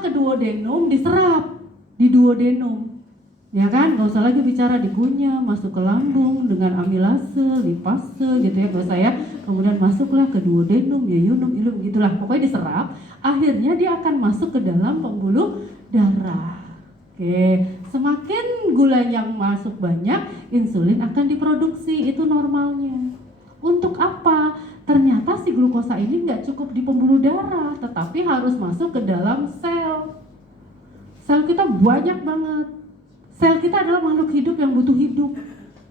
masuklah ke duodenum, diserap di duodenum. Ya kan, nggak usah lagi bicara dikunyah, masuk ke lambung dengan amilase, lipase gitu ya, nggak usah ya. Kemudian masuklah ke duodenum, yeyunum, ilum, gitulah. Pokoknya diserap, akhirnya dia akan masuk ke dalam pembuluh darah. Oke, semakin gula yang masuk banyak, insulin akan diproduksi, itu normalnya. Untuk apa? Ternyata si glukosa ini nggak cukup di pembuluh darah, tetapi harus masuk ke dalam sel. Sel kita banyak banget. Sel kita adalah makhluk hidup yang butuh hidup.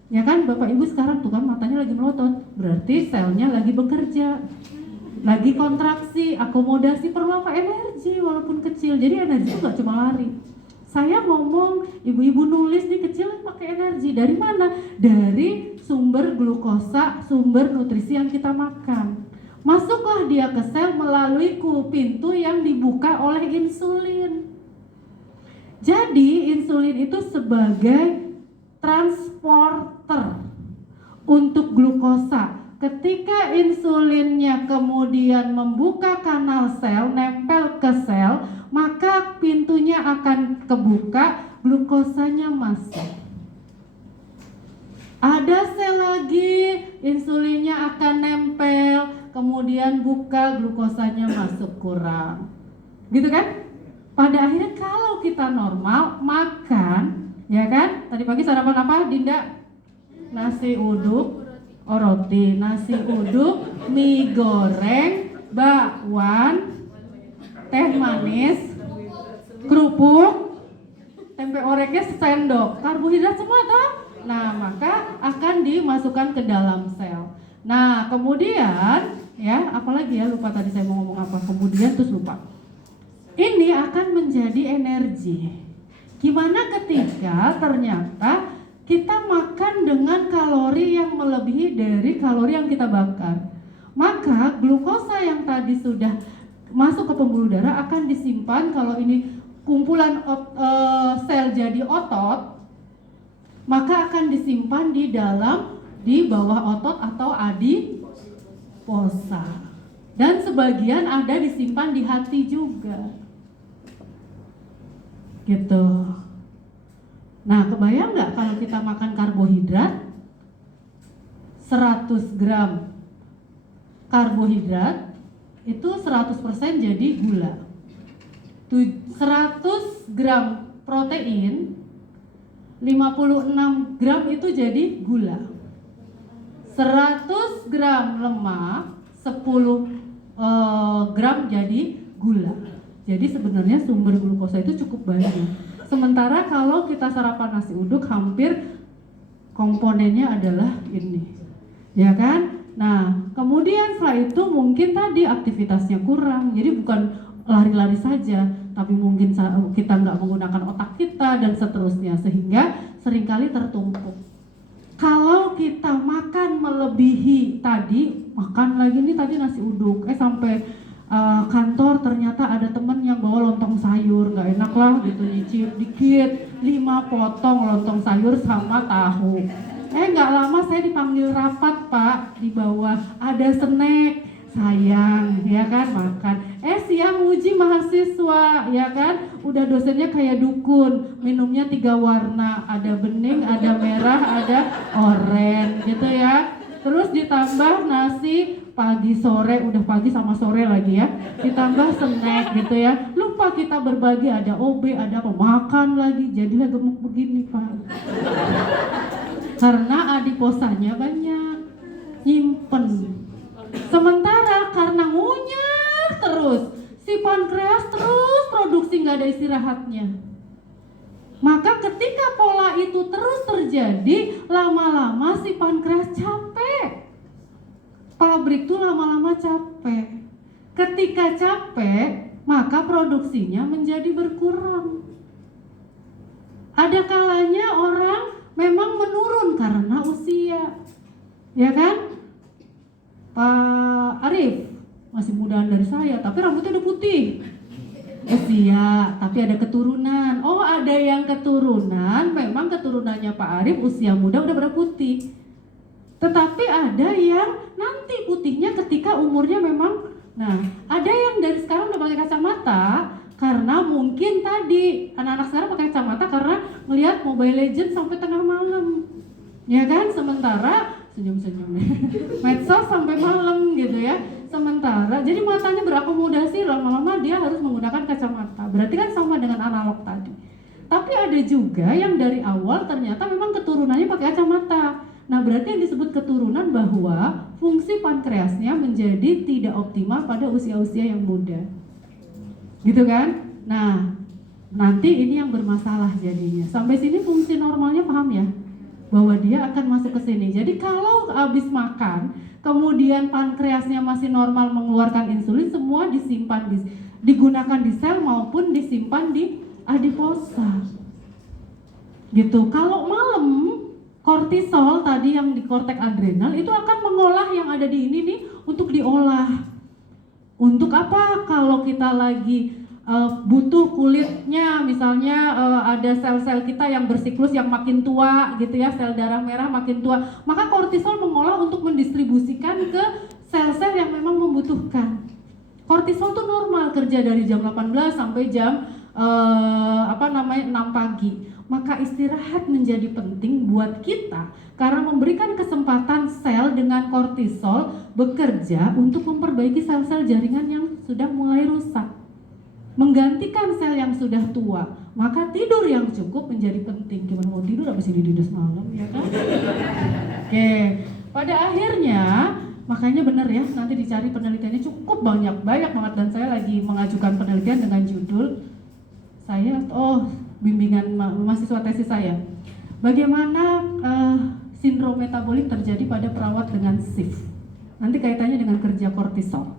Ya kan, Bapak Ibu sekarang tuh kan matanya lagi melotot, berarti selnya lagi bekerja, lagi kontraksi, akomodasi, perlu apa? Energi walaupun kecil. Jadi energi itu nggak cuma lari. Saya ngomong, ibu-ibu nulis nih kecil pakai energi. Dari mana? Dari sumber glukosa, sumber nutrisi yang kita makan. Masuklah dia ke sel melalui pintu yang dibuka oleh insulin. Jadi insulin itu sebagai transporter untuk glukosa. Ketika insulinnya kemudian membuka kanal sel, nempel ke sel, maka pintunya akan kebuka, glukosanya masuk. Ada sel lagi, insulinnya akan nempel, kemudian buka, glukosanya masuk kurang. Gitu kan? Pada akhirnya kalau kita normal makan, ya kan? Tadi pagi sarapan apa, Dinda? Nasi uduk, roti, nasi uduk, mie goreng, bakwan, teh manis, kerupuk, tempe oreknya sendok, karbohidrat semua toh. Nah, maka akan dimasukkan ke dalam sel. Nah, kemudian ya, apalagi ya, lupa tadi saya mau ngomong apa. Kemudian terus lupa. Ini akan menjadi energi. Gimana ketika ternyata kita makan dengan kalori yang melebihi dari kalori yang kita bakar? Maka glukosa yang tadi sudah masuk ke pembuluh darah akan disimpan. Kalau ini kumpulan sel jadi otot, maka akan disimpan di bawah otot atau adiposa. Dan sebagian ada disimpan di hati juga. Gitu. Nah, kebayang nggak kalau kita makan karbohidrat 100 gram karbohidrat itu 100% jadi gula. 100 gram protein 56 gram itu jadi gula. 100 gram lemak 10 gram jadi gula. Jadi sebenarnya sumber glukosa itu cukup banyak. Sementara kalau kita sarapan nasi uduk hampir komponennya adalah ini. Ya kan? Nah, kemudian setelah itu mungkin tadi aktivitasnya kurang. Jadi bukan lari-lari saja, tapi mungkin kita nggak menggunakan otak kita dan seterusnya, sehingga seringkali tertumpuk. Kalau kita makan melebihi tadi, makan lagi nih tadi nasi uduk, sampai kantor ternyata ada temen yang bawa lontong sayur, nggak enak lah gitu, nyicip dikit 5 potong lontong sayur sama tahu. Nggak lama saya dipanggil rapat, Pak, di bawah ada snack, sayang, ya kan, makan. Siang uji mahasiswa, ya kan, udah dosennya kayak dukun, minumnya 3 warna, ada bening, ada merah, ada oranye, gitu ya. Terus ditambah nasi pagi sore, udah pagi sama sore lagi ya, ditambah snack gitu ya. Lupa kita berbagi, ada OB, ada apa, makan lagi, jadilah gemuk begini, Pak. Karena adiposanya banyak, nyimpen. Sementara karena ngunyah terus, si pankreas terus produksi, nggak ada istirahatnya. Maka ketika pola itu terus terjadi, lama-lama si pankreas capek. Pabrik tuh lama-lama capek. Ketika capek, maka produksinya menjadi berkurang. Ada kalanya orang memang menurun karena usia. Ya kan? Pak Arif masih mudaan dari saya, tapi rambutnya udah putih. Usia, tapi ada keturunan. Oh, ada yang keturunan, memang keturunannya Pak Arif usia muda udah pada putih. Tetapi ada yang nanti putihnya ketika umurnya memang, nah, ada yang dari sekarang udah pakai kacamata karena mungkin sih anak-anak sekarang pakai kacamata karena melihat Mobile Legends sampai tengah malam, ya kan? Sementara senyum-senyum medsos sampai malam gitu ya. Sementara jadi matanya berakomodasi, lama-lama dia harus menggunakan kacamata. Berarti kan sama dengan analog tadi. Tapi ada juga yang dari awal ternyata memang keturunannya pakai kacamata. Nah, berarti yang disebut keturunan bahwa fungsi pankreasnya menjadi tidak optimal pada usia-usia yang muda. Gitu kan? Nah, nanti ini yang bermasalah jadinya. Sampai sini fungsi normalnya paham ya? Bahwa dia akan masuk ke sini. Jadi kalau habis makan, kemudian pankreasnya masih normal mengeluarkan insulin, semua disimpan digunakan di sel maupun disimpan di adiposa. Gitu. Kalau malam kortisol tadi yang di korteks adrenal itu akan mengolah yang ada di ini nih untuk diolah. Untuk apa? Kalau kita lagi butuh kulitnya, misalnya ada sel-sel kita yang bersiklus yang makin tua gitu ya, sel darah merah makin tua, maka kortisol mengolah untuk mendistribusikan ke sel-sel yang memang membutuhkan. Kortisol tuh normal kerja dari jam 18 sampai jam 6 pagi. Maka istirahat menjadi penting buat kita karena memberikan kesempatan sel dengan kortisol bekerja untuk memperbaiki sel-sel jaringan yang sudah mulai rusak, menggantikan sel yang sudah tua. Maka tidur yang cukup menjadi penting. Gimana mau tidur habis ini dinas malam ya kan? Oke, pada akhirnya makanya benar ya, nanti dicari penelitiannya cukup banyak banget, dan saya lagi mengajukan penelitian dengan judul bimbingan mahasiswa tesis saya, bagaimana sindrom metabolik terjadi pada perawat dengan SIF. Nanti kaitannya dengan kerja kortisol.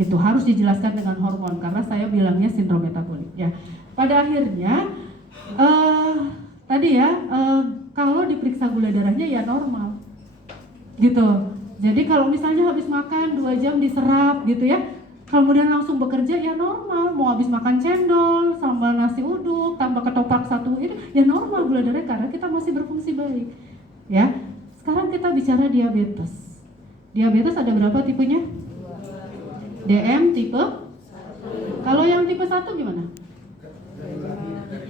Gitu, harus dijelaskan dengan hormon karena saya bilangnya sindrom metabolik ya. Pada akhirnya kalau diperiksa gula darahnya ya normal. Gitu. Jadi kalau misalnya habis makan 2 jam diserap gitu ya, kemudian langsung bekerja ya normal. Mau habis makan cendol, sambal nasi uduk, tambah ketoprak 1 itu ya normal gula darah karena kita masih berfungsi baik. Ya. Sekarang kita bicara diabetes. Diabetes ada berapa tipenya? DM tipe 1. Kalau yang tipe 1 gimana?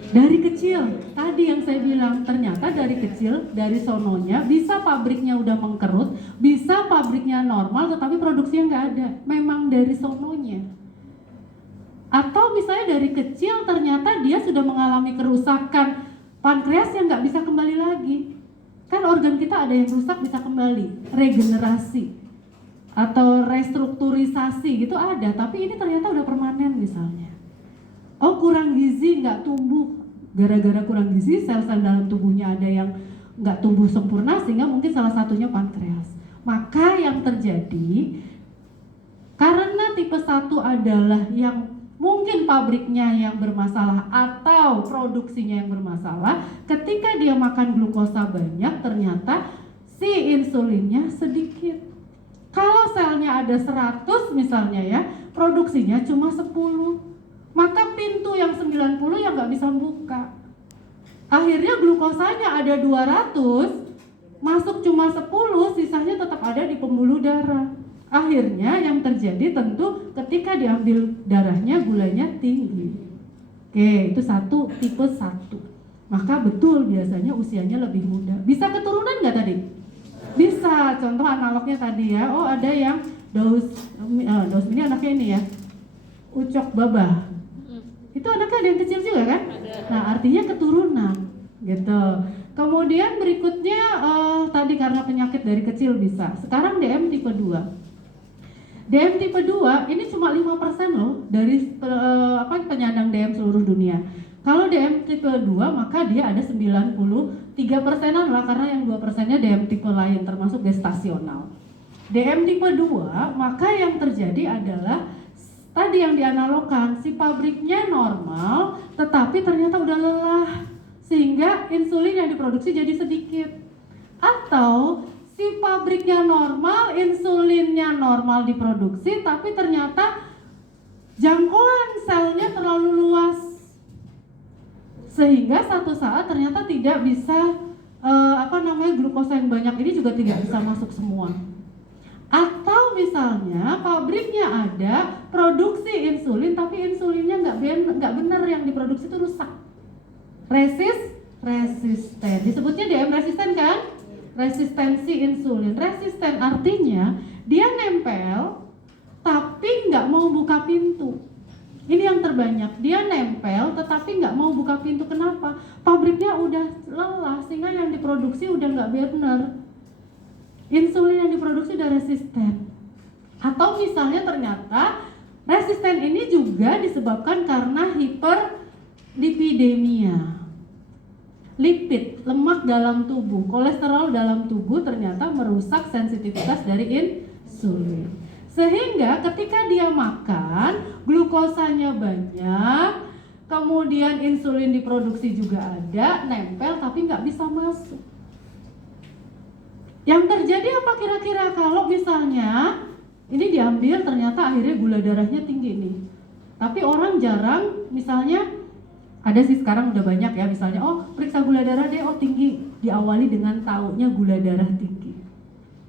Dari kecil, tadi yang saya bilang, ternyata dari kecil, dari sononya, bisa pabriknya udah mengkerut, bisa pabriknya normal, tetapi produksinya nggak ada, memang dari sononya. Atau misalnya dari kecil, ternyata dia sudah mengalami kerusakan pankreas yang nggak bisa kembali lagi. Kan organ kita ada yang rusak bisa kembali, regenerasi, atau restrukturisasi gitu ada, tapi ini ternyata udah permanen misalnya. Oh kurang gizi nggak tumbuh, gara-gara kurang gizi sel-sel dalam tubuhnya ada yang nggak tumbuh sempurna sehingga mungkin salah satunya pankreas. Maka yang terjadi karena tipe 1 adalah yang mungkin pabriknya yang bermasalah atau produksinya yang bermasalah, ketika dia makan glukosa banyak ternyata si insulinnya sedikit. Kalau selnya ada 100 misalnya ya, produksinya cuma 10. Maka pintu yang 90 yang nggak bisa buka. Akhirnya glukosanya ada 200, masuk cuma 10, sisanya tetap ada di pembuluh darah. Akhirnya yang terjadi tentu ketika diambil darahnya gulanya tinggi. Oke, itu tipe 1. Maka betul biasanya usianya lebih muda. Bisa keturunan nggak tadi? Bisa, contoh analognya tadi ya. Oh ada yang dos ini anaknya ini ya, Ucok Babah. Itu anaknya ada yang kecil juga kan? Nah artinya keturunan gitu. Kemudian berikutnya tadi karena penyakit dari kecil bisa. Sekarang DM tipe 2. DM tipe 2 ini cuma 5% loh dari penyandang DM seluruh dunia. Kalau DM tipe 2 maka dia ada 93%-an lah, karena yang 2%-nya DM tipe lain termasuk gestasional. DM tipe 2 maka yang terjadi adalah tadi yang dianalogkan, si pabriknya normal tetapi ternyata udah lelah sehingga insulin yang diproduksi jadi sedikit. Atau si pabriknya normal, insulinnya normal diproduksi tapi ternyata jangkauan selnya terlalu luas sehingga satu saat ternyata tidak bisa glukosa yang banyak ini juga tidak bisa masuk semua. Atau misalnya pabriknya ada produksi insulin tapi insulinnya nggak benar, yang diproduksi itu rusak, resisten, disebutnya DM resisten kan? Resistensi insulin. Resisten artinya dia nempel tapi nggak mau buka pintu. Ini yang terbanyak, dia nempel tetapi nggak mau buka pintu. Kenapa? Pabriknya udah lelah sehingga yang diproduksi udah nggak benar. Insulin yang diproduksi udah resisten. Atau misalnya ternyata resisten ini juga disebabkan karena hiperlipidemia. Lipid, lemak dalam tubuh, kolesterol dalam tubuh ternyata merusak sensitivitas dari insulin. Sehingga ketika dia makan, glukosanya banyak, kemudian insulin diproduksi juga ada, nempel tapi nggak bisa masuk. Yang terjadi apa kira-kira kalau misalnya ini diambil ternyata akhirnya gula darahnya tinggi nih. Tapi orang jarang, misalnya ada sih sekarang udah banyak ya, misalnya periksa gula darah deh, tinggi, diawali dengan taunya gula darah tinggi.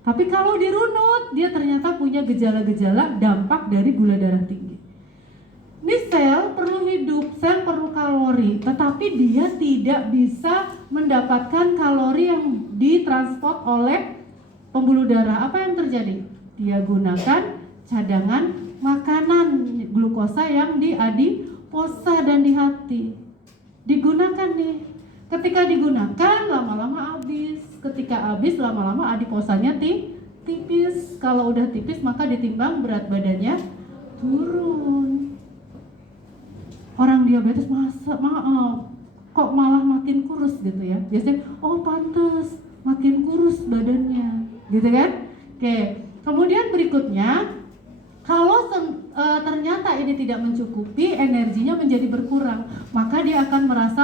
Tapi kalau dirunut dia ternyata punya gejala-gejala dampak dari gula darah tinggi. Ini sel perlu hidup, sel perlu kalori, tetapi dia tidak bisa mendapatkan kalori yang ditransport oleh pembuluh darah. Apa yang terjadi? Dia gunakan cadangan makanan glukosa yang di adiposa dan di hati. Digunakan nih. Ketika digunakan lama-lama habis. Ketika habis lama-lama adiposanya tipis. Kalau udah tipis maka ditimbang berat badannya turun. Orang diabetes kok malah makin kurus gitu ya. Biasanya pantes makin kurus badannya, gitu kan? Oke. Kemudian berikutnya, kalau ternyata ini tidak mencukupi, energinya menjadi berkurang, maka dia akan merasa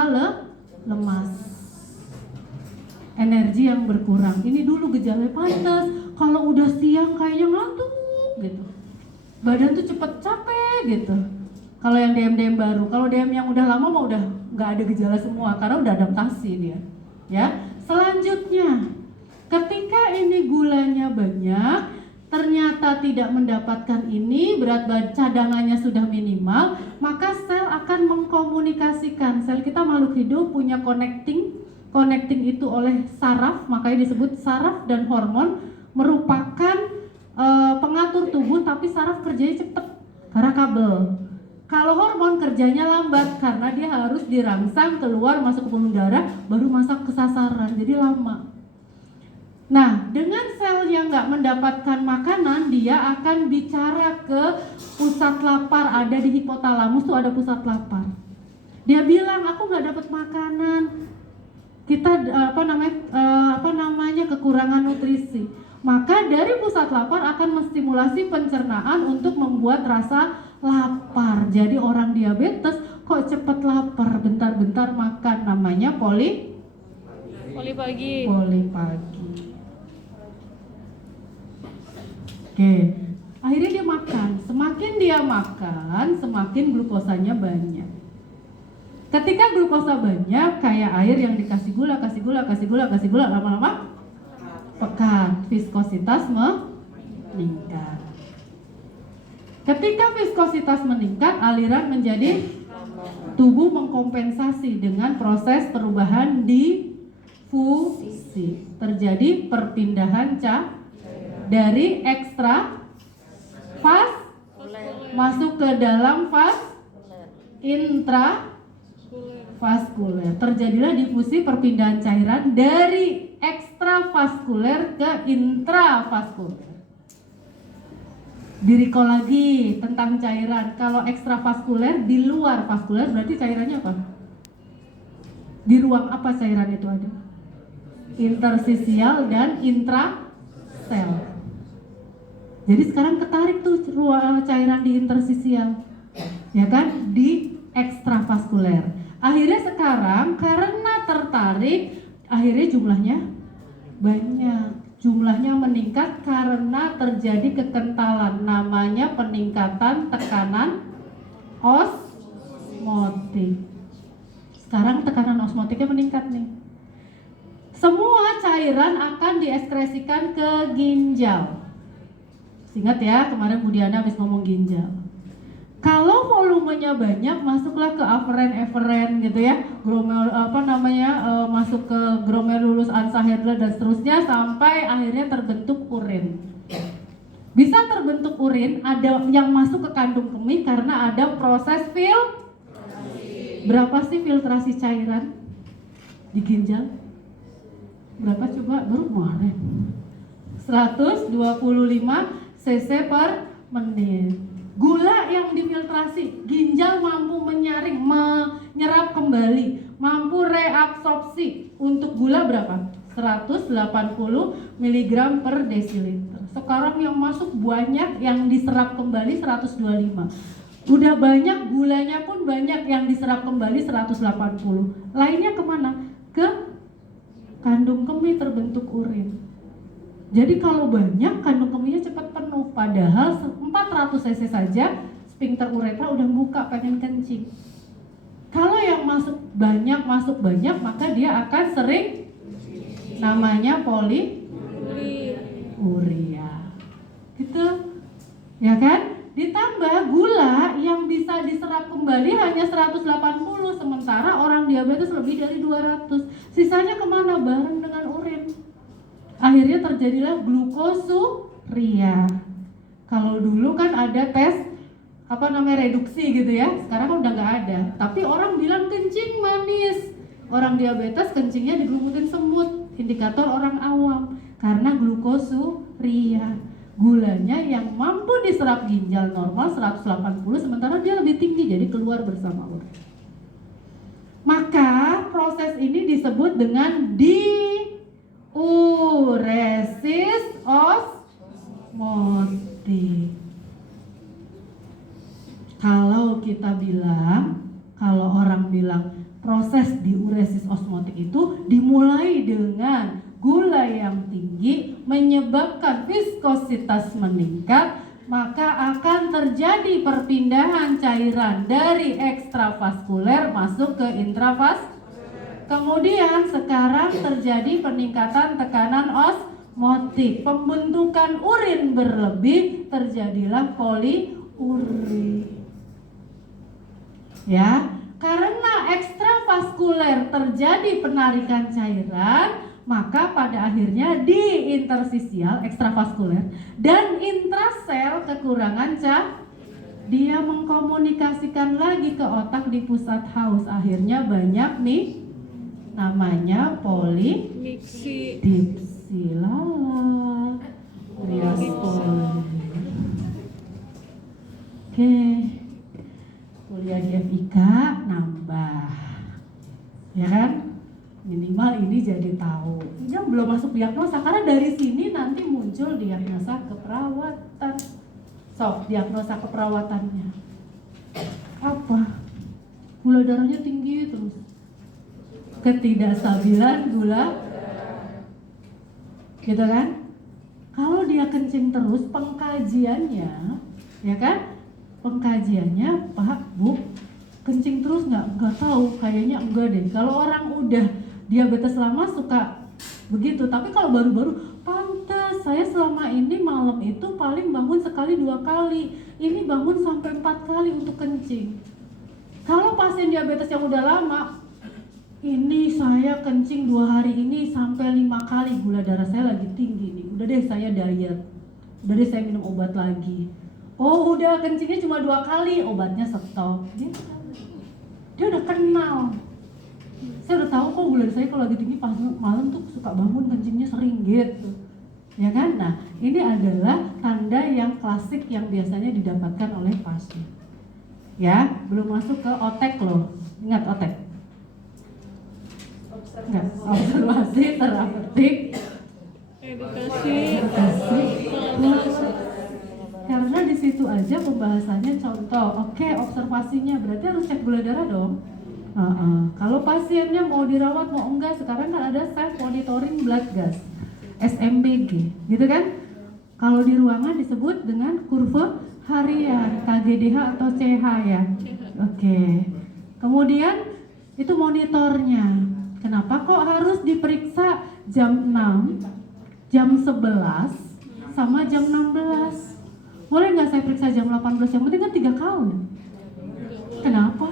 lemas. Energi yang berkurang. Ini dulu gejala pantas. Kalau udah siang kayaknya ngantuk gitu. Badan tuh cepet capek gitu. Kalau yang DM baru, kalau DM yang udah lama mah udah nggak ada gejala semua karena udah adaptasi dia. Ya. Selanjutnya, ketika ini gulanya banyak, ternyata tidak mendapatkan ini, berat cadangannya sudah minimal, maka sel akan mengkomunikasikan. Sel kita makhluk hidup punya connecting itu oleh saraf, makanya disebut saraf, dan hormon merupakan pengatur tubuh, tapi saraf kerjanya cepat karena kabel. Kalau hormon kerjanya lambat karena dia harus dirangsang keluar masuk ke pembuluh darah baru masuk ke sasaran, jadi lama. Nah, dengan sel yang nggak mendapatkan makanan, dia akan bicara ke pusat lapar, ada di hipotalamus tuh ada pusat lapar. Dia bilang, aku nggak dapat makanan, kita kekurangan nutrisi. Maka dari pusat lapar akan menstimulasi pencernaan untuk membuat rasa lapar. Jadi orang diabetes kok cepet lapar, bentar-bentar makan, namanya polipagi. Oke, akhirnya dia makan. Semakin dia makan, semakin glukosanya banyak. Ketika glukosa banyak, kayak air yang dikasih gula, lama-lama pekat, viskositas meningkat. Ketika viskositas meningkat, aliran menjadi tubuh mengkompensasi dengan proses perubahan difusi. Terjadi perpindahan dari ekstra masuk ke dalam intravaskuler. Terjadilah difusi, perpindahan cairan dari ekstravaskuler ke intravaskuler. Di-recall lagi tentang cairan. Kalau ekstravaskuler di luar vaskuler berarti cairannya apa? Di ruang apa cairan itu ada? Interstisial dan intrasel. Jadi sekarang ketarik tuh cairan di interstisial, ya kan, di ekstravaskuler. Akhirnya sekarang karena tertarik, akhirnya jumlahnya banyak, jumlahnya meningkat karena terjadi kekentalan, namanya peningkatan tekanan osmotik. Sekarang tekanan osmotiknya meningkat nih. Semua cairan akan dieskresikan ke ginjal. Ingat ya, kemarin Bu Diana habis ngomong ginjal. Kalau volumenya banyak, masuklah ke aferen gitu ya, masuk ke glomerulus, Ansa-Herle dan seterusnya sampai akhirnya terbentuk urin. Bisa terbentuk urin, ada yang masuk ke kandung kemih karena ada proses filtrasi. Berapa sih filtrasi cairan di ginjal? Berapa coba? Baru kemarin 125 cc per menit. Gula yang difiltrasi, ginjal mampu menyaring, menyerap kembali, mampu reabsorpsi. Untuk gula berapa? 180 mg per desiliter. Sekarang yang masuk banyak, yang diserap kembali 125. Udah banyak, gulanya pun banyak, yang diserap kembali 180. Lainnya kemana? Ke kandung kemih, terbentuk urin. Jadi kalau banyak, kandung kemihnya cepat penuh. Padahal 400 cc saja sphincter uretra udah buka, pengen kencing. Kalau yang masuk banyak, maka dia akan sering, namanya poliuria. Gitu, ya kan? Ditambah gula yang bisa diserap kembali hanya 180, sementara orang diabetes lebih dari 200. Sisanya kemana? Bareng dengan urin. Akhirnya terjadilah glukosuria. Kalau dulu kan ada tes reduksi gitu ya, sekarang kan udah nggak ada. Tapi orang bilang kencing manis. Orang diabetes kencingnya digelumutin semut, indikator orang awam karena glukosuria. Gulanya yang mampu diserap ginjal normal 180, sementara dia lebih tinggi, jadi keluar bersama urin. Maka proses ini disebut dengan diuresis osmotik. Kalau orang bilang proses diuresis osmotik itu dimulai dengan gula yang tinggi menyebabkan viskositas meningkat, maka akan terjadi perpindahan cairan dari ekstravaskuler masuk ke intravaskuler. Kemudian sekarang terjadi peningkatan tekanan osmotik, pembentukan urin berlebih, terjadilah poliuri. Ya, karena ekstravaskuler terjadi penarikan cairan, maka pada akhirnya di interstisial ekstravaskuler dan intrasel kekurangan dia mengkomunikasikan lagi ke otak di pusat haus, akhirnya banyak nih namanya polidipsi lala Oke, kuliah di FIK nambah, ya kan? Minimal ini jadi tahu. Ini belum masuk diagnosa, karena dari sini nanti muncul diagnosa keperawatan. Diagnosa keperawatannya apa? Gula darahnya tinggi terus, ketidakstabilan gula, gitu kan? Kalau dia kencing terus, pengkajiannya, ya kan? Pengkajiannya, Pak, Bu, kencing terus nggak tahu, kayaknya enggak deh. Kalau orang udah diabetes lama suka begitu, tapi kalau baru-baru, pantas saya selama ini malam itu paling bangun sekali 2 kali, ini bangun sampai 4 kali untuk kencing. Kalau pasien diabetes yang udah lama, ini saya kencing 2 hari ini sampai 5 kali, gula darah saya lagi tinggi nih, udah deh saya diet, udah deh saya minum obat lagi. Oh udah, kencingnya cuma 2 kali, obatnya stop. Dia udah kenal. Saya udah tahu kok gula saya kalau lagi tinggi pas malam tuh suka bangun kencingnya sering gitu, ya kan? Nah ini adalah tanda yang klasik yang biasanya didapatkan oleh pasien. Ya, belum masuk ke otek loh, ingat otek? Enggak, observasi, terapeutik, edukasi. Karena di situ aja pembahasannya contoh. Oke, observasinya berarti harus cek gula darah dong. Kalau pasiennya mau dirawat mau enggak, sekarang kan ada self monitoring blood gas, SMBG, gitu kan? Kalau di ruangan disebut dengan kurva harian, KGDH atau CH ya. Oke. Kemudian itu monitornya. Kenapa kok harus diperiksa jam 6, jam 11, sama jam 16? Boleh nggak saya periksa jam 18? Yang penting kan 3 kali. Kenapa?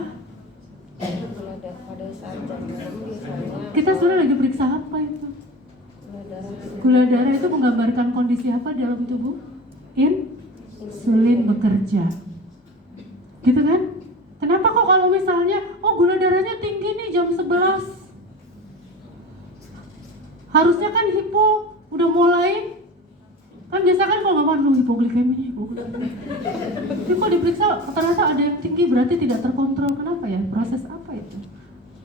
Pada saat jam 6 biasanya Kita sebenarnya lagi periksa apa itu? Gula darah itu menggambarkan kondisi apa dalam tubuh? Insulin bekerja. Gitu kan? Kenapa kok kalau misalnya gula darahnya tinggi nih jam 11? Harusnya kan hipo udah mulai. Kan biasa kan kalau ngapain lu hipoglikemi. Tapi kok diperiksa ternyata ada yang tinggi, berarti tidak terkontrol. Kenapa ya? Proses apa itu?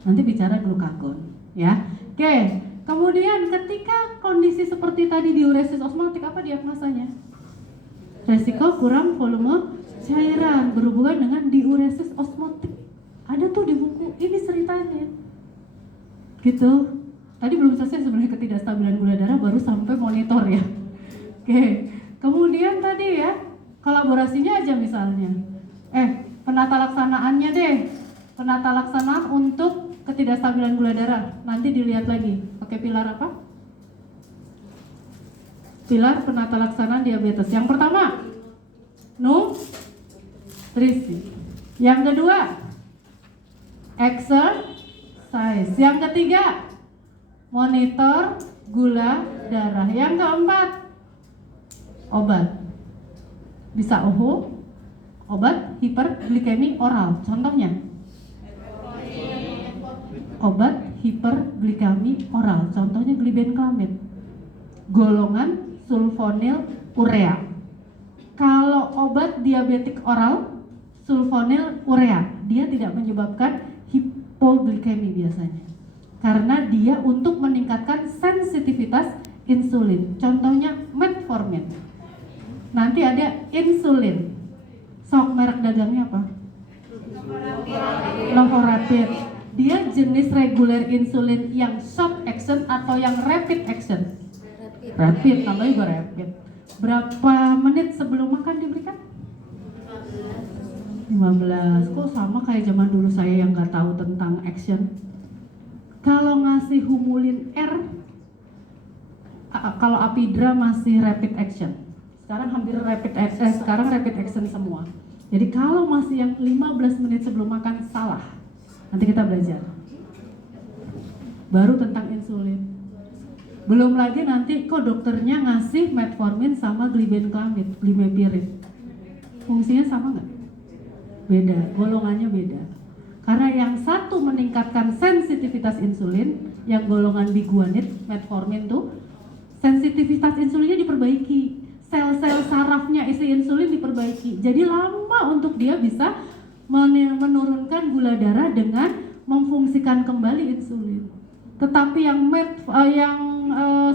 Nanti bicara glukagon, ya. Oke. Kemudian ketika kondisi seperti tadi diuresis osmotik, apa diagnosanya? Resiko kurang volume cairan berhubungan dengan diuresis osmotik. Ada tuh di buku, ini ceritanya. Gitu. Tadi belum selesai sebenarnya ketidakstabilan gula darah, baru sampai monitor ya. Oke. Kemudian tadi ya, kolaborasinya aja misalnya. Penata laksanaannya deh. Penata laksanaan untuk ketidakstabilan gula darah. Nanti dilihat lagi. Pakai pilar apa? Pilar penata laksanaan diabetes. Yang pertama, nutrisi. Yang kedua, exercise. Yang ketiga, monitor gula darah. Yang keempat, obat. Bisa obat hiperglikemi oral. Contohnya, obat hiperglikemi oral. Contohnya glibenclamid. Golongan sulfonil urea. Kalau obat diabetik oral, sulfonil urea, dia tidak menyebabkan hipoglikemi biasanya. Karena dia untuk meningkatkan sensitivitas insulin. Contohnya metformin. Nanti ada insulin. Sok merek dagangnya apa? Novorapid. Dia jenis reguler insulin yang short action atau yang rapid action? Rapid, namanya juga rapid. Berapa menit sebelum makan diberikan? 15. Kok sama kayak zaman dulu saya yang nggak tahu tentang action? Kalau ngasih humulin R, kalau Apidra masih rapid action. Sekarang hampir sekarang rapid action semua. Jadi kalau masih yang 15 menit sebelum makan salah. Nanti kita belajar. Baru tentang insulin. Belum lagi nanti kok dokternya ngasih metformin sama glibenclamid, glimepirid. Fungsinya sama nggak? Beda, golongannya beda. Karena yang satu meningkatkan sensitivitas insulin, yang golongan biguanid, metformin tuh sensitivitas insulinnya diperbaiki, sel-sel sarafnya isi insulin diperbaiki. Jadi lama untuk dia bisa menurunkan gula darah dengan memfungsikan kembali insulin. Tetapi yang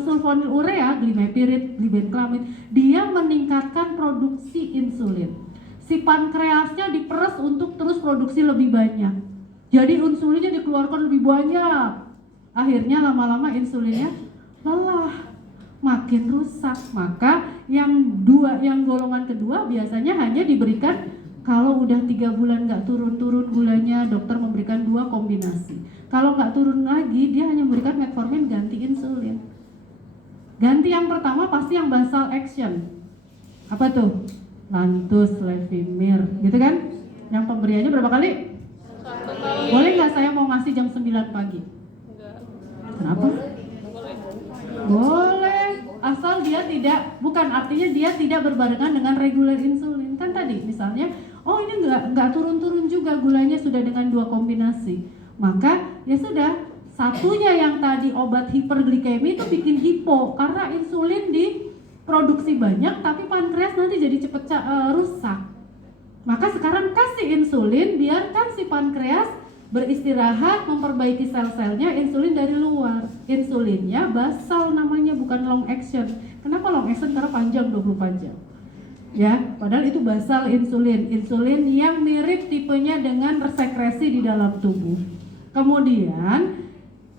sulfonil urea, glimepirid, glibenclamid, dia meningkatkan produksi insulin. Si pankreasnya diperes untuk terus produksi lebih banyak. Jadi insulinnya dikeluarkan lebih banyak. Akhirnya lama-lama insulinnya lelah, makin rusak. Maka yang golongan kedua biasanya hanya diberikan kalau udah 3 bulan nggak turun-turun gulanya, dokter memberikan 2 kombinasi. Kalau nggak turun lagi, dia hanya memberikan metformin ganti insulin. Ganti yang pertama pasti yang basal action. Apa tuh? Lantus, Levemir, gitu kan? Yang pemberiannya berapa kali? 1 kali. Boleh nggak saya mau ngasih jam 9 pagi? Enggak. Kenapa? Boleh, asal dia bukan artinya dia tidak berbarengan dengan reguler insulin. Kan tadi misalnya, ini nggak turun-turun juga gulanya sudah dengan 2 kombinasi. Maka ya sudah, satunya yang tadi obat hiperglikemi itu bikin hipo karena insulin diproduksi banyak tapi pankreas nanti jadi cepet rusak. Maka sekarang kasih insulin, biarkan si pankreas beristirahat, memperbaiki sel-selnya, insulin dari luar. Insulinnya basal namanya, bukan long action. Kenapa long action? Karena panjang, 24 jam. Ya, padahal itu basal insulin. Insulin yang mirip tipenya dengan sekresi di dalam tubuh. Kemudian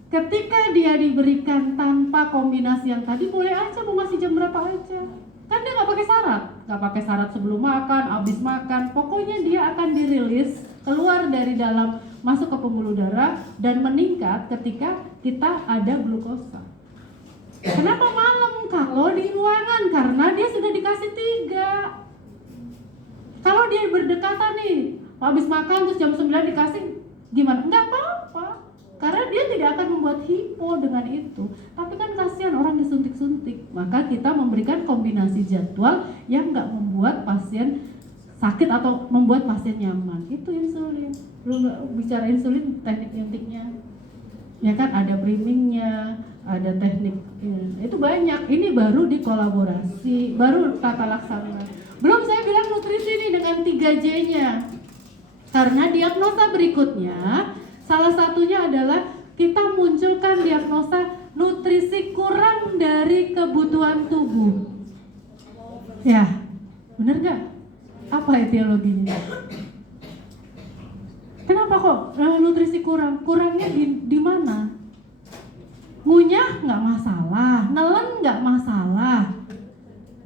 ketika dia diberikan tanpa kombinasi yang tadi, boleh aja mau ngasih jam berapa aja. Kan dia nggak pakai syarat sebelum makan, habis makan. Pokoknya dia akan dirilis keluar dari dalam, masuk ke pembuluh darah dan meningkat ketika kita ada glukosa. Kenapa malam? Kalau di ruangan, karena dia sudah dikasih 3. Kalau dia berdekatan nih, habis makan terus jam 9 dikasih, gimana? Enggak apa-apa. Karena dia tidak akan membuat hipo dengan itu. Tapi kan kasihan orang disuntik-suntik. Maka kita memberikan kombinasi jadwal yang enggak membuat pasien sakit atau membuat pasien nyaman. Itu insulin. Belum bicara insulin, teknik nyuntiknya. Ya kan ada primingnya, ada teknik, itu banyak. Ini baru dikolaborasi, baru tata laksana. Belum saya bilang nutrisi nih dengan 3J-nya. Karena diagnosa berikutnya, salah satunya adalah kita munculkan diagnosa nutrisi kurang dari kebutuhan tubuh. Ya, bener gak? Apa etiologinya? Kenapa kok nutrisi kurang? Kurangnya di mana? Ngunyah nggak masalah, nelen nggak masalah,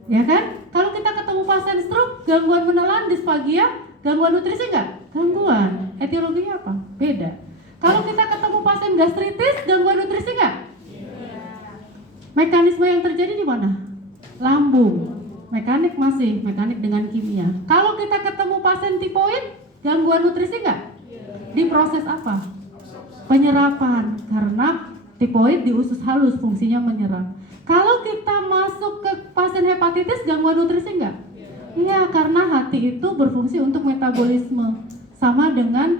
ya kan? Kalau kita ketemu pasien stroke, gangguan menelan, disfagia, gangguan nutrisi nggak? Gangguan. Etiologinya apa? Beda. Kalau kita ketemu pasien gastritis, gangguan nutrisi nggak? Mekanisme yang terjadi di mana? Lambung. Mekanik masih, mekanik dengan kimia. Kalau kita ketemu pasien tipoid, gangguan nutrisi nggak? Di proses apa? Penyerapan, karena tipoid di usus halus fungsinya menyerap. Kalau kita masuk ke pasien hepatitis, gangguan nutrisi enggak? Iya, karena hati itu berfungsi untuk metabolisme, sama dengan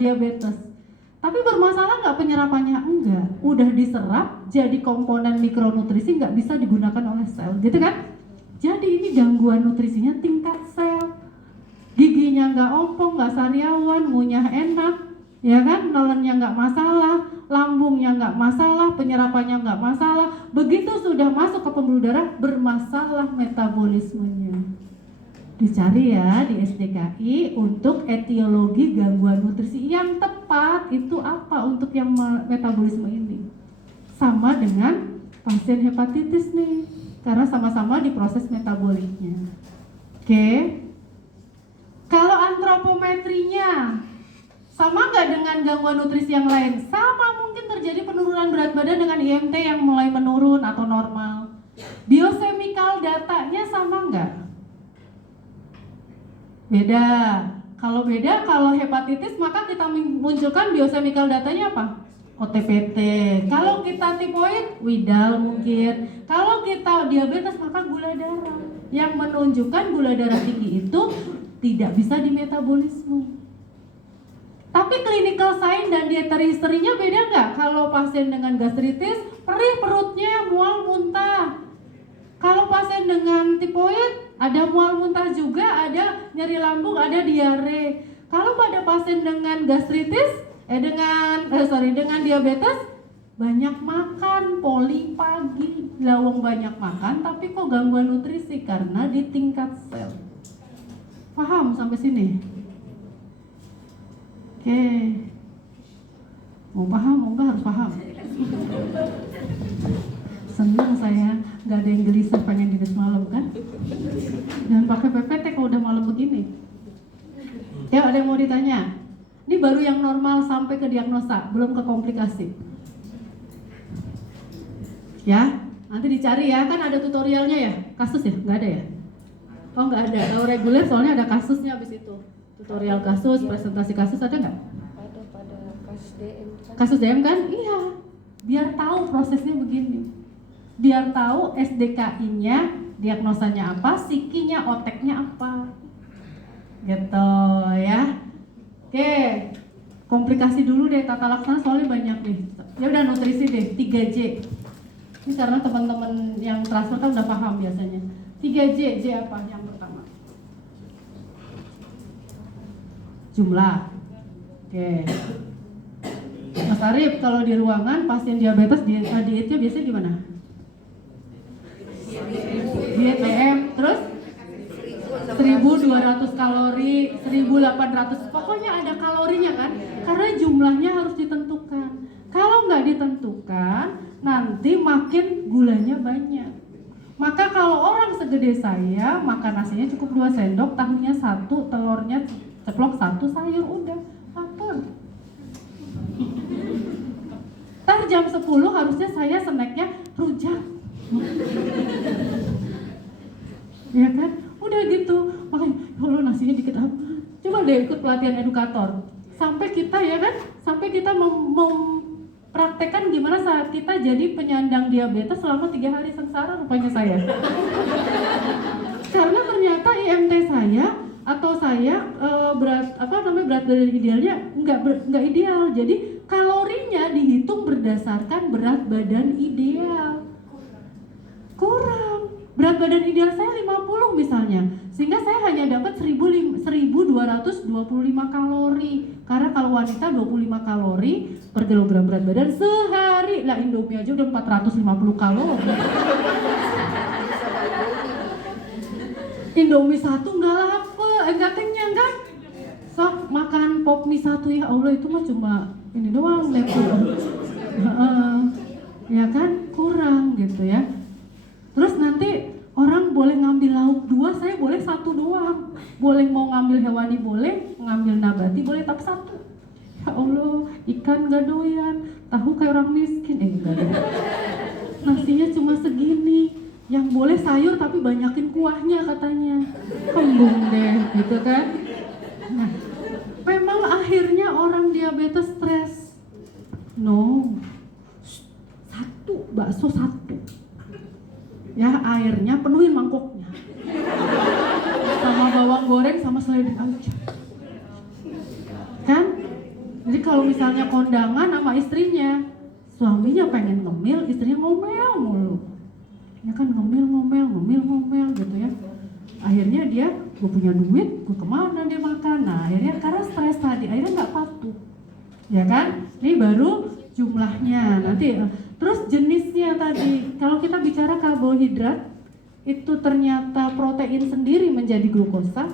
diabetes. Tapi bermasalah nggak penyerapannya? Enggak. Udah diserap, jadi komponen mikronutrisi nggak bisa digunakan oleh sel, gitu kan? Jadi ini gangguan nutrisinya tingkat sel. Giginya nggak ompong, nggak sariawan, ngunyah enak, ya kan? Nelennya nggak masalah, lambungnya nggak masalah, penyerapannya nggak masalah. Begitu sudah masuk ke pembuluh darah, bermasalah metabolismenya. Dicari ya di SDKI untuk etiologi gangguan nutrisi yang tepat itu apa untuk yang metabolisme ini. Sama dengan pasien hepatitis nih, karena sama-sama di proses metaboliknya. Oke. Kalau antropometrinya sama nggak dengan gangguan nutrisi yang lain? Sama, mungkin terjadi penurunan berat badan dengan IMT yang mulai menurun atau normal. Biochemical datanya sama nggak? Beda. Kalau hepatitis maka kita munculkan biochemical datanya apa? OTPT. Kalau kita tipoid, Widal mungkin. Kalau kita diabetes maka gula darah. Yang menunjukkan gula darah tinggi itu tidak bisa di metabolisme. Tapi clinical sign dan dietary history-nya beda nggak? Kalau pasien dengan gastritis, perih perutnya, mual muntah. Kalau pasien dengan tipoid, ada mual muntah juga, ada nyeri lambung, ada diare. Kalau pada pasien dengan gastritis, dengan diabetes, banyak makan, poli pagi, lawang banyak makan, tapi kok gangguan nutrisi karena di tingkat sel. Paham sampai sini? Oke. Mau paham, mau enggak harus paham. Senang saya, nggak ada yang gelisah pengen tidur malam kan? Jangan pakai PPT kalau udah malam begini. Ya, ada yang mau ditanya? Ini baru yang normal sampai ke diagnosa, belum ke komplikasi. Ya, nanti dicari ya, kan ada tutorialnya ya? Kasus ya? Nggak ada ya? Oh nggak ada, kalau reguler soalnya ada kasusnya habis itu. Tutorial kasus, presentasi kasus ada nggak? Ada pada kasus DM kan? Kasus DM kan? Iya, biar tahu prosesnya begini. Biar tahu SDKI-nya, diagnosanya apa, psikinya, oteknya apa. Gitu ya. Oke, komplikasi dulu deh, tata laksana soalnya banyak nih. Ya udah nutrisi deh, 3J. Ini karena teman-teman yang transfer kan udah paham biasanya. 3J, J apa yang pertama? Jumlah. Oke. Mas Arif, kalau di ruangan pasien diabetes dietnya biasanya gimana? Diet PM, terus 1.200 kalori, 1.800, pokoknya ada kalorinya kan? Karena jumlahnya harus ditentukan. Kalau nggak ditentukan, nanti makin gulanya banyak. Maka kalau orang segede saya, makan nasinya cukup 2 sendok, tahunya 1, telurnya ceplok 1, sayur udah, lapar. Ntar jam 10 harusnya saya snacknya rujak. Ya kan? semuanya gitu. Makanya ya Allah nasinya dikit apa. Coba deh ikut pelatihan edukator. Sampai kita ya kan, sampai kita mempraktekkan gimana saat kita jadi penyandang diabetes selama 3 hari sengsara rupanya saya. Karena ternyata IMT saya atau saya berat badan idealnya nggak ideal. Jadi kalorinya dihitung berdasarkan berat badan ideal. Kurang. Berat badan ideal saya 50 misalnya. Sehingga saya hanya dapat 1225 kalori. Karena kalau wanita 25 kalori per kilogram berat badan sehari. Lah Indomie aja udah 450 kalori. Indomie satu nggak lapar, nggak kenyang kan? Sok makan pop mie satu, ya Allah itu mah cuma ini doang level. Ya kan kurang gitu ya. Terus nanti orang boleh ngambil lauk 2, saya boleh 1 doang. Boleh mau ngambil hewani boleh, ngambil nabati boleh, tapi 1. Ya Allah, ikan gak doyan, tahu kayak orang miskin, enggak deh. Nasinya cuma segini. Yang boleh sayur tapi banyakin kuahnya katanya. Kembung deh, gitu kan. Nah, memang akhirnya orang diabetes stres. No, 1 bakso 1. Ya airnya penuhin mangkoknya. Sama bawang goreng sama seledri aja. Kan? Jadi kalau misalnya kondangan sama istrinya, suaminya pengen ngemil, istrinya ngomel mulu. Ya kan ngomel gitu ya. Akhirnya dia, gue punya duit, gue kemana dia makan. Nah akhirnya karena stres tadi, akhirnya nggak patuh. Ya kan? Ini baru jumlahnya nanti. Terus jenisnya tadi, kalau kita bicara karbohidrat, itu ternyata protein sendiri menjadi glukosa.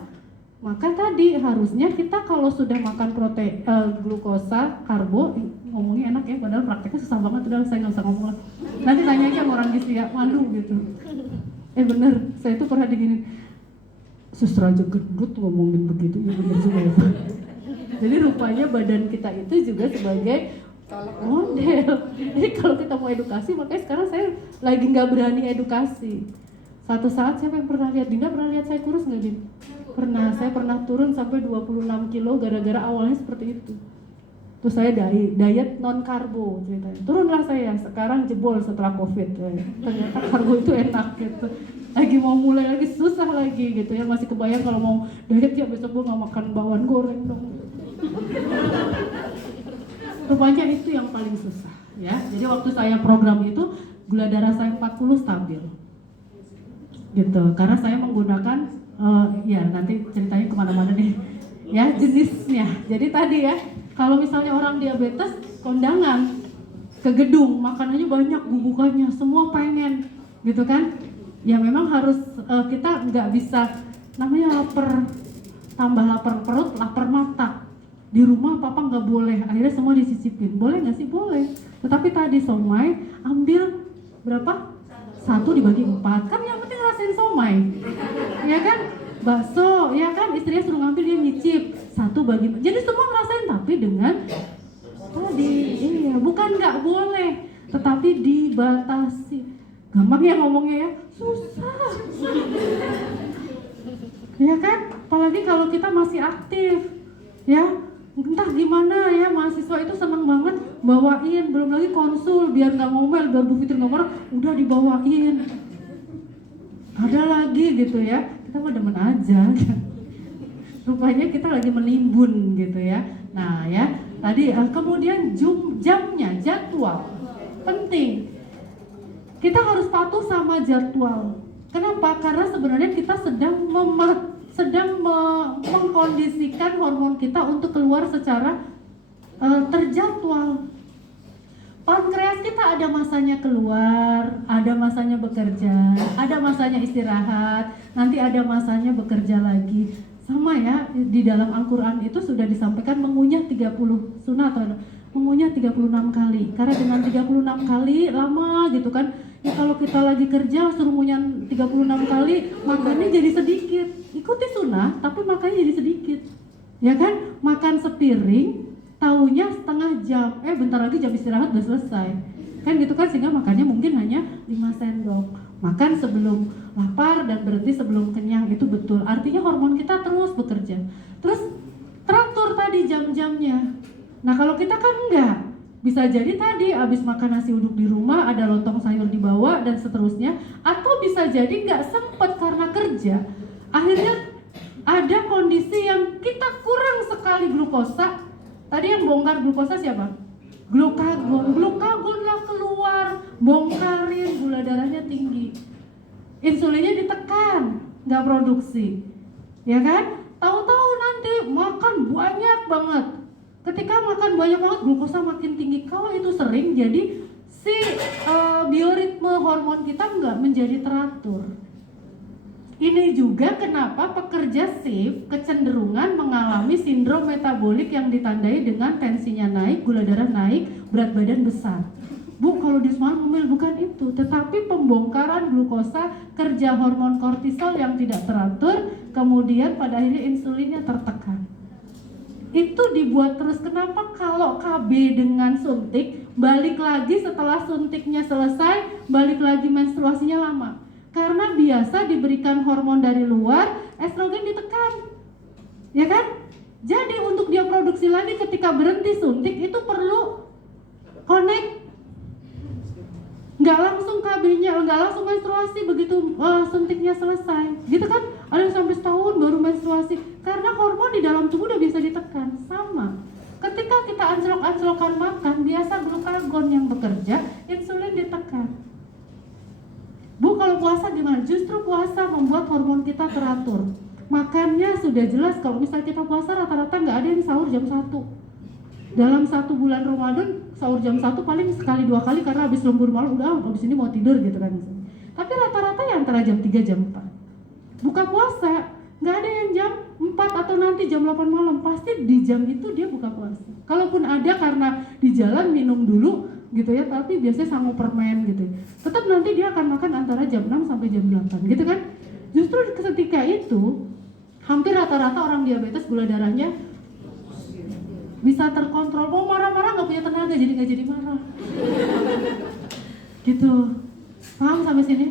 Maka tadi harusnya kita kalau sudah makan glukosa, karbo, ngomongnya enak ya, padahal prakteknya susah banget, udah saya nggak usah ngomong lah. Nanti tanya aja sama orang di Siak, malu gitu. Bener, saya tuh pernah diginin, suster aja gendut ngomongin begitu, ya bener juga ya. Jadi rupanya badan kita itu juga sebagai model. Jadi kalau kita mau edukasi, makanya sekarang saya lagi nggak berani edukasi. Satu saat siapa yang pernah lihat, Dinda pernah lihat saya kurus nggak, Din? Pernah, saya pernah turun sampai 26 kilo gara-gara awalnya seperti itu. Terus saya diet non karbo ceritanya. Turunlah saya, sekarang jebol setelah Covid. Ternyata karbo itu enak gitu. Lagi mau mulai lagi susah lagi gitu ya, masih kebayang kalau mau diet ya besok gue nggak makan bawang goreng dong. Rupanya itu yang paling susah ya. Jadi waktu saya program itu gula darah saya 40 stabil. Gitu. Karena saya menggunakan ya nanti ceritanya kemana-mana nih. Ya jenisnya. Jadi tadi ya, kalau misalnya orang diabetes kondangan ke gedung, makanannya banyak, bubukannya semua pengen, gitu kan? Ya memang harus kita nggak bisa namanya lapar, tambah lapar perut, lapar mata. Di rumah papa nggak boleh, akhirnya semua disisipin. Boleh nggak sih? Boleh. Tetapi tadi somai ambil berapa? 1 dibagi 4. Kan yang penting rasain somai. Ya kan? Bakso, ya kan? Istrinya suruh ngambil, dia nyicip. 1 bagi 4. Jadi semua ngerasain, tapi dengan tadi, iya, bukan nggak boleh, tetapi dibatasi. Gampang ya ngomongnya ya? Susah. Ya kan? Apalagi kalau kita masih aktif. Ya, entah gimana ya, mahasiswa itu seneng banget bawain, belum lagi konsul biar nggak ngomel, biar Bu Fitri nggak marah, udah dibawain. Ada lagi gitu ya, kita mah demen aja. Rupanya kita lagi menimbun gitu ya. Nah ya, tadi kemudian jamnya, jadwal penting. Kita harus patuh sama jadwal. Kenapa? Karena sebenarnya kita sedang mengkondisikan hormon kita untuk keluar secara terjadwal. Pankreas kita ada masanya keluar, ada masanya bekerja, ada masanya istirahat, nanti ada masanya bekerja lagi. Sama ya, di dalam Al-Quran itu sudah disampaikan mengunyah 30 sunnah atau mengunyah 36 kali. Karena dengan 36 kali lama gitu kan. Ya kalau kita lagi kerja suruh ngunyah 36 kali, makannya jadi sedikit. Ikuti sunnah, tapi makannya jadi sedikit. Ya kan? Makan sepiring, taunya setengah jam. Bentar lagi jam istirahat udah selesai. Kan gitu kan, sehingga makannya mungkin hanya 5 sendok. Makan sebelum lapar dan berhenti sebelum kenyang, itu betul. Artinya hormon kita terus bekerja. Terus teratur tadi jam-jamnya. Nah kalau kita kan enggak, bisa jadi tadi abis makan nasi uduk di rumah ada lontong sayur dibawa dan seterusnya. Atau bisa jadi nggak sempet karena kerja. Akhirnya ada kondisi yang kita kurang sekali glukosa. Tadi yang bongkar glukosa siapa? Glukagon. Glukagonlah keluar, bongkarin, gula darahnya tinggi. Insulinnya ditekan, nggak produksi. Ya kan? Tahu-tahu nanti makan banyak banget. Ketika makan banyak banget, glukosa makin tinggi. Kalau itu sering, jadi si bioritme hormon kita nggak menjadi teratur. Ini juga kenapa pekerja shift kecenderungan mengalami sindrom metabolik yang ditandai dengan tensinya naik, gula darah naik, berat badan besar. Bu, kalau di semalam ngomel bukan itu, tetapi pembongkaran glukosa, kerja hormon kortisol yang tidak teratur, kemudian pada akhirnya insulinnya tertekan. Itu dibuat terus. Kenapa kalau KB dengan suntik, balik lagi setelah suntiknya selesai, balik lagi menstruasinya lama? Karena biasa diberikan hormon dari luar, estrogen ditekan, ya kan? Jadi untuk dia produksi lagi ketika berhenti suntik itu perlu connect. Nggak langsung KB-nya, nggak langsung menstruasi begitu suntiknya selesai, gitu kan? Ada yang sampai setahun baru menstruasi, karena hormon di dalam tubuh udah bisa ditekan. Sama, ketika kita anjlok-anjlokan makan, biasa glukagon yang bekerja, insulin ditekan. Bu, kalau puasa gimana? Justru puasa membuat hormon kita teratur. Makannya sudah jelas, kalau misalnya kita puasa rata-rata nggak ada yang sahur jam 1. Dalam 1 bulan Ramadan, sahur jam 1 paling sekali 2 kali karena habis lembur malam, udah habis ini mau tidur gitu kan. Tapi rata-rata ya antara jam 3, jam 4. Buka puasa, nggak ada yang jam 4 atau nanti jam 8 malam. Pasti di jam itu dia buka puasa. Kalaupun ada karena di jalan minum dulu, gitu ya, tapi biasanya sanggup permen gitu. Tetap nanti dia akan makan antara jam 6 sampai jam 8 gitu kan. Justru ketika itu hampir rata-rata orang diabetes gula darahnya bisa terkontrol. Mau marah-marah nggak punya tenaga, jadi nggak jadi marah. Gitu. Paham sampai sini?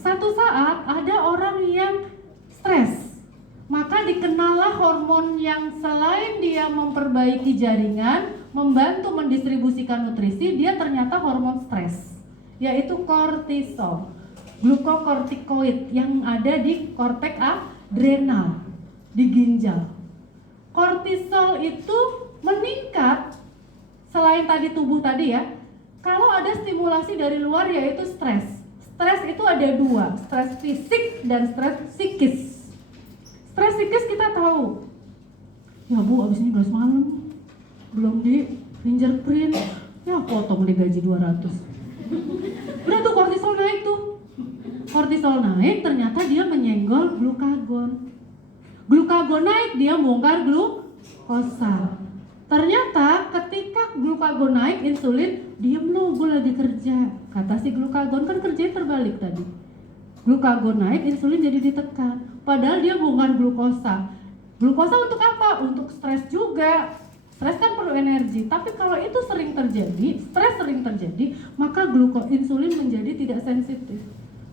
Satu saat ada orang yang stres, maka dikenallah hormon yang selain dia memperbaiki jaringan, membantu mendistribusikan nutrisi, dia ternyata hormon stres, yaitu kortisol, glukokortikoid yang ada di korteks adrenal, di ginjal. Kortisol itu meningkat selain tadi tubuh tadi ya, kalau ada stimulasi dari luar yaitu stres. Stres itu ada 2, stres fisik dan stres psikis. Stres psikis kita tahu, ya Bu, abis ini udah semalam belum di fingerprint, ya potong deh gaji 200. Udah tuh kortisol naik tuh. Kortisol naik, ternyata dia menyenggol glukagon. Glukagon naik, dia bongkar glukosa. Ternyata ketika glukagon naik, insulin diem loh, gue lagi kerja. Kata si glukagon, kan kerjanya terbalik tadi. Glukagon naik, insulin jadi ditekan. Padahal dia bongkar glukosa. Glukosa untuk apa? Untuk stres juga. Stres kan perlu energi. Tapi kalau itu sering terjadi, stres sering terjadi, maka insulin menjadi tidak sensitif.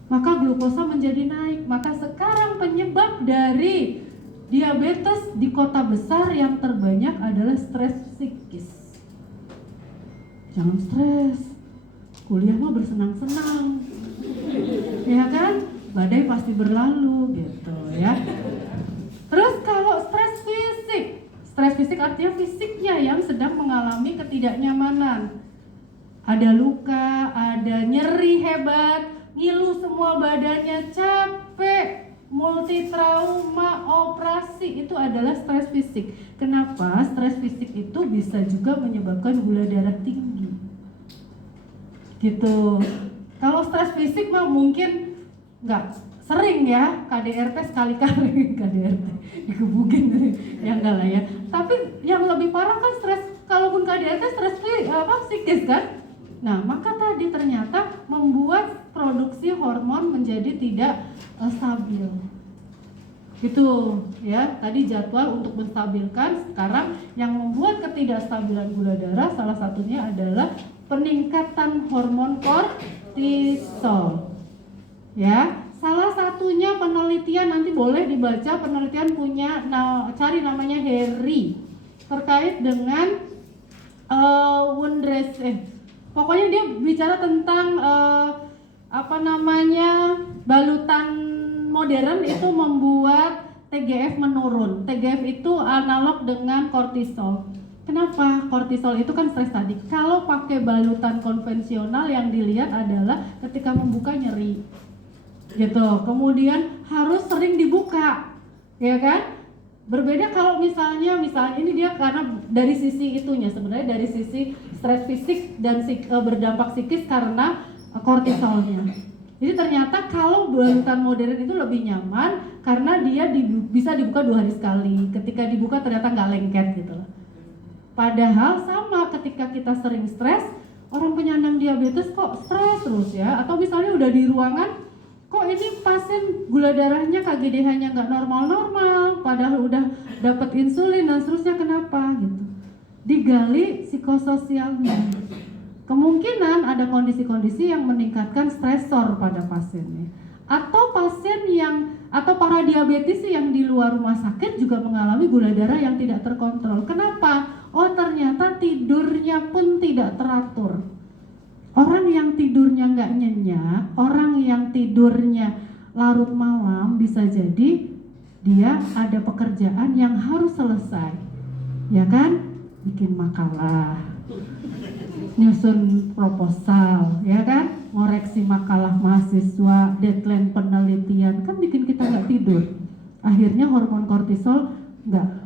Maka glukosa menjadi naik. Maka sekarang penyebab dari diabetes di kota besar yang terbanyak adalah stres psikis. Jangan stres, kuliah mah bersenang-senang, ya kan? Badai pasti berlalu gitu ya. Terus kalau stres fisik artinya fisiknya yang sedang mengalami ketidaknyamanan. Ada luka, ada nyeri hebat, ngilu semua badannya, capek, multi trauma, operasi, itu adalah stres fisik. Kenapa? Stres fisik itu bisa juga menyebabkan gula darah tinggi. Gitu. Kalau stres fisik mah mungkin nggak sering ya, KDRT sekali-kali, KDRT dikebukin, ya enggak lah ya. Tapi yang lebih parah kan stres, kalaupun KDRT stres psikis kan. Nah, maka tadi ternyata membuat produksi hormon menjadi tidak stabil. Gitu ya, tadi jadwal untuk menstabilkan. Sekarang yang membuat ketidakstabilan gula darah salah satunya adalah peningkatan hormon kortisol. Ya, salah satunya penelitian, nanti boleh dibaca, penelitian punya, cari namanya Harry, terkait dengan Wondrous, pokoknya dia bicara tentang apa namanya, balutan modern itu membuat TGF menurun. TGF itu analog dengan kortisol. Kenapa? Kortisol itu kan stres tadi. Kalau pakai balutan konvensional yang dilihat adalah ketika membuka nyeri, gitu. Kemudian harus sering dibuka, ya kan? Berbeda kalau misalnya ini dia karena dari sisi itunya, sebenarnya dari sisi stres fisik dan berdampak psikis karena kortisolnya. Jadi ternyata kalau balutan modern itu lebih nyaman karena dia bisa dibuka 2 hari sekali. Ketika dibuka ternyata nggak lengket gitu loh. Padahal sama ketika kita sering stres, orang penyandang diabetes kok stres terus ya, atau misalnya udah di ruangan, kok ini pasien gula darahnya KGDH-nya nggak normal-normal, padahal udah dapat insulin dan seterusnya, kenapa gitu. Digali psikososialnya. Kemungkinan ada kondisi-kondisi yang meningkatkan stresor pada pasiennya. Atau pasien atau para diabetes yang di luar rumah sakit juga mengalami gula darah yang tidak terkontrol. Kenapa? Oh, ternyata tidurnya pun tidak teratur. Orang yang tidurnya nggak nyenyak, orang yang tidurnya larut malam, bisa jadi dia ada pekerjaan yang harus selesai, ya kan? Bikin makalah, nyusun proposal, ya kan? Ngoreksi makalah mahasiswa, deadline penelitian, kan bikin kita nggak tidur. Akhirnya hormon kortisol nggak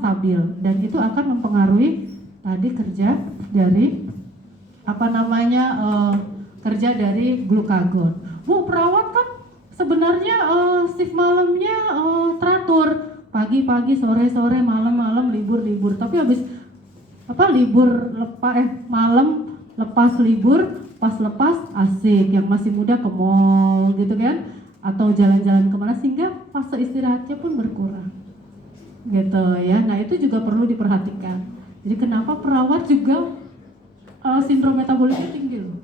stabil, dan itu akan mempengaruhi tadi kerja dari kerja dari glukagon. Bu, perawat kan sebenarnya shift malamnya teratur, pagi-pagi, sore-sore, malam-malam, libur-libur. Tapi habis malam lepas libur, pas lepas asik, yang masih muda ke mall gitu kan, atau jalan-jalan kemana, sehingga fase istirahatnya pun berkurang gitu ya. Nah, itu juga perlu diperhatikan. Jadi kenapa perawat juga sindrom metaboliknya tinggi loh.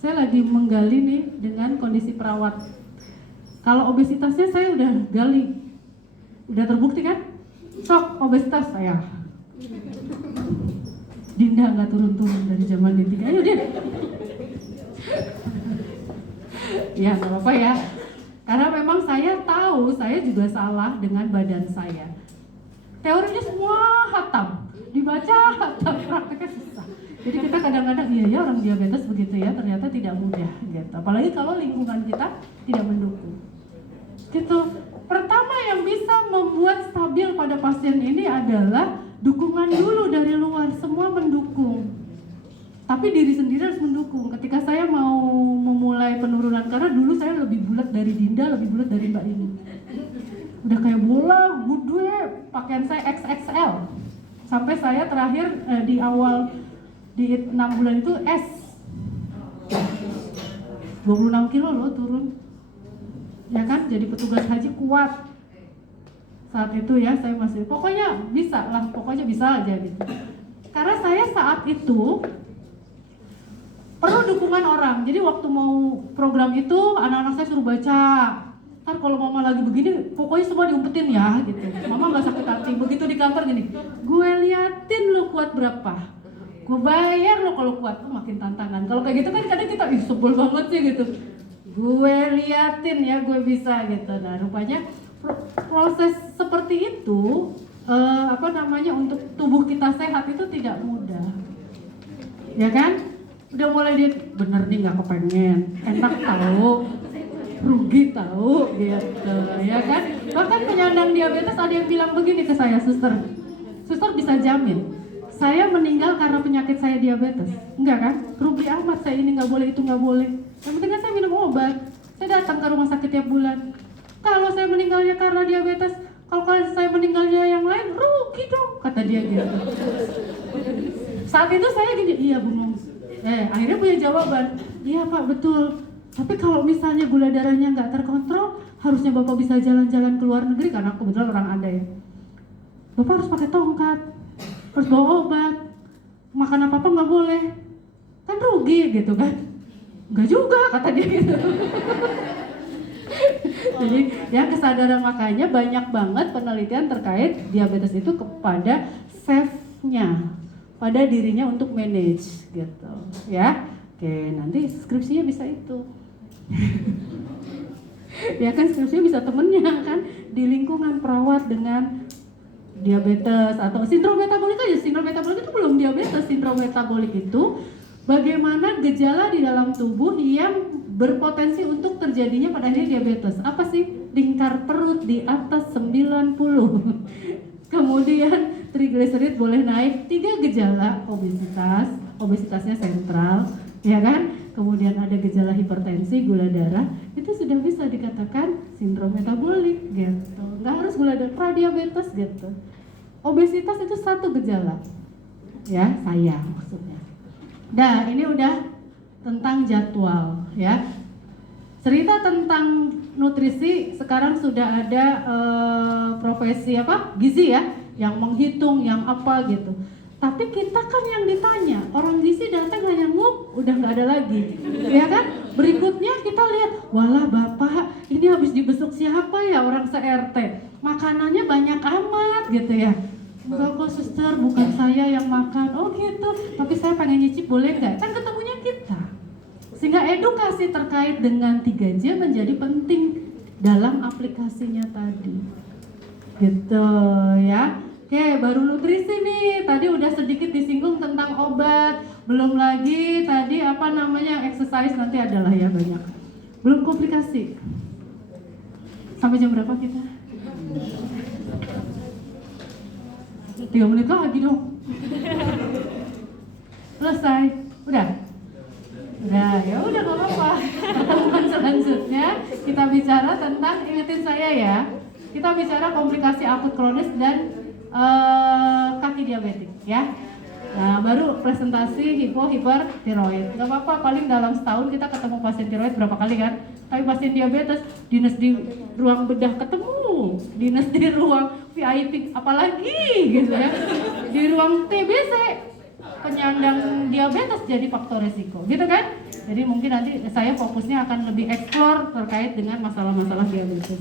Saya lagi menggali nih dengan kondisi perawat. Kalau obesitasnya saya udah gali, udah terbukti kan? Sok obesitas saya. Dinda nggak turun-turun dari zaman D3. Ayo Din. Ya nggak apa-apa ya. Karena memang saya tahu saya juga salah dengan badan saya. Teorinya semua hatam, dibaca hatam, prakteknya susah. Jadi kita kadang-kadang iya ya orang diabetes begitu ya, ternyata tidak mudah gitu. Apalagi kalau lingkungan kita tidak mendukung. Gitu. Pertama yang bisa membuat stabil pada pasien ini adalah dukungan dulu dari luar, semua mendukung. Tapi diri sendiri harus mendukung. Ketika saya mau memulai penurunan, karena dulu saya lebih bulat dari Dinda, lebih bulat dari Mbak ini. Udah kayak bola, gede, pakaian saya XXL. Sampai saya terakhir di 6 bulan itu 26 kilo loh turun. Ya kan, jadi petugas haji kuat. Saat itu ya saya masih, pokoknya bisa aja gitu. Karena saya saat itu perlu dukungan orang. Jadi waktu mau program itu anak-anak saya suruh baca. Ntar kalau mama lagi begini, pokoknya semua diumpetin ya gitu. Mama nggak sakit hati. Begitu di kantor gini, gue liatin lo kuat berapa, gue bayar lo kalau kuat. Makin tantangan. Kalau kayak gitu kan kadang kita sebel banget sih gitu. Gue liatin ya gue bisa gitu. Nah rupanya proses seperti itu untuk tubuh kita sehat itu tidak mudah. Ya kan? Udah mulai bener nih nggak kepengen, enak tahu, rugi tahu gitu ya kan. Bahkan penyandang diabetes ada yang bilang begini ke saya, suster bisa jamin saya meninggal karena penyakit saya diabetes? Enggak kan? Rugi amat, saya ini nggak boleh, itu nggak boleh, yang penting kan saya minum obat, saya datang ke rumah sakit tiap bulan. Kalau saya meninggalnya karena diabetes, kalau saya meninggalnya yang lain, rugi dong, kata dia gitu. Saat itu saya gini, iya Bu Mom. Akhirnya punya jawaban, iya Pak betul. Tapi kalau misalnya gula darahnya nggak terkontrol, harusnya Bapak bisa jalan-jalan ke luar negeri, karena kebetulan orang ada ya. Bapak harus pakai tongkat, harus bawa obat, makan apa-apa nggak boleh, kan rugi gitu kan. Enggak juga kata dia gitu. Jadi ya kesadaran, makanya banyak banget penelitian terkait diabetes itu kepada self-nya, pada dirinya untuk manage gitu ya. Oke, nanti skripsinya bisa itu. Ya kan, skripsinya bisa temennya kan, di lingkungan perawat dengan diabetes atau sindrom metabolik aja. Sindrom metabolik itu belum diabetes. Sindrom metabolik itu bagaimana gejala di dalam tubuh yang berpotensi untuk terjadinya pada akhirnya diabetes. Apa sih? Lingkar perut di atas 90. Kemudian trigliserid boleh naik. 3 gejala: obesitas, obesitasnya sentral, ya kan? Kemudian ada gejala hipertensi, gula darah, itu sudah bisa dikatakan sindrom metabolik gitu. Nggak harus gula darah, pradiabetes gitu. Obesitas itu 1 gejala, ya saya maksudnya. Nah ini udah tentang jadwal ya. Cerita tentang nutrisi, sekarang sudah ada profesi apa? Gizi ya, yang menghitung, yang apa gitu. Tapi kita kan yang ditanya, orang gizi datang hanya ngup, udah nggak ada lagi, ya kan? Berikutnya kita lihat, walah bapak, ini habis dibesuk siapa ya, orang se-RT, makanannya banyak amat gitu ya. Enggak kok suster, bukan saya yang makan. Oh gitu, tapi saya pengen nyicip, boleh nggak? Kan ketemunya kita. Sehingga edukasi terkait dengan 3J menjadi penting dalam aplikasinya tadi. Gitu ya. Oke, baru nutrisi nih. Tadi udah sedikit disinggung tentang obat. Belum lagi tadi apa namanya, exercise, nanti adalah ya banyak. Belum komplikasi. Sampai jam berapa kita? 3 menit lagi dong. Selesai. Udah? Udah, ya udah gak apa-apa. Pertemuan selanjutnya kita bicara tentang, ingetin saya ya, kita bicara komplikasi akut kronis dan kaki diabetik ya. Nah baru presentasi hipertiroid. Gak apa-apa, paling dalam setahun kita ketemu pasien tiroid berapa kali kan. Tapi pasien diabetes, dinas di ruang bedah ketemu, dinas di ruang VIP apalagi gitu ya, di ruang TBC penyandang diabetes jadi faktor resiko gitu kan. Jadi mungkin nanti saya fokusnya akan lebih eksplor terkait dengan masalah-masalah diabetes.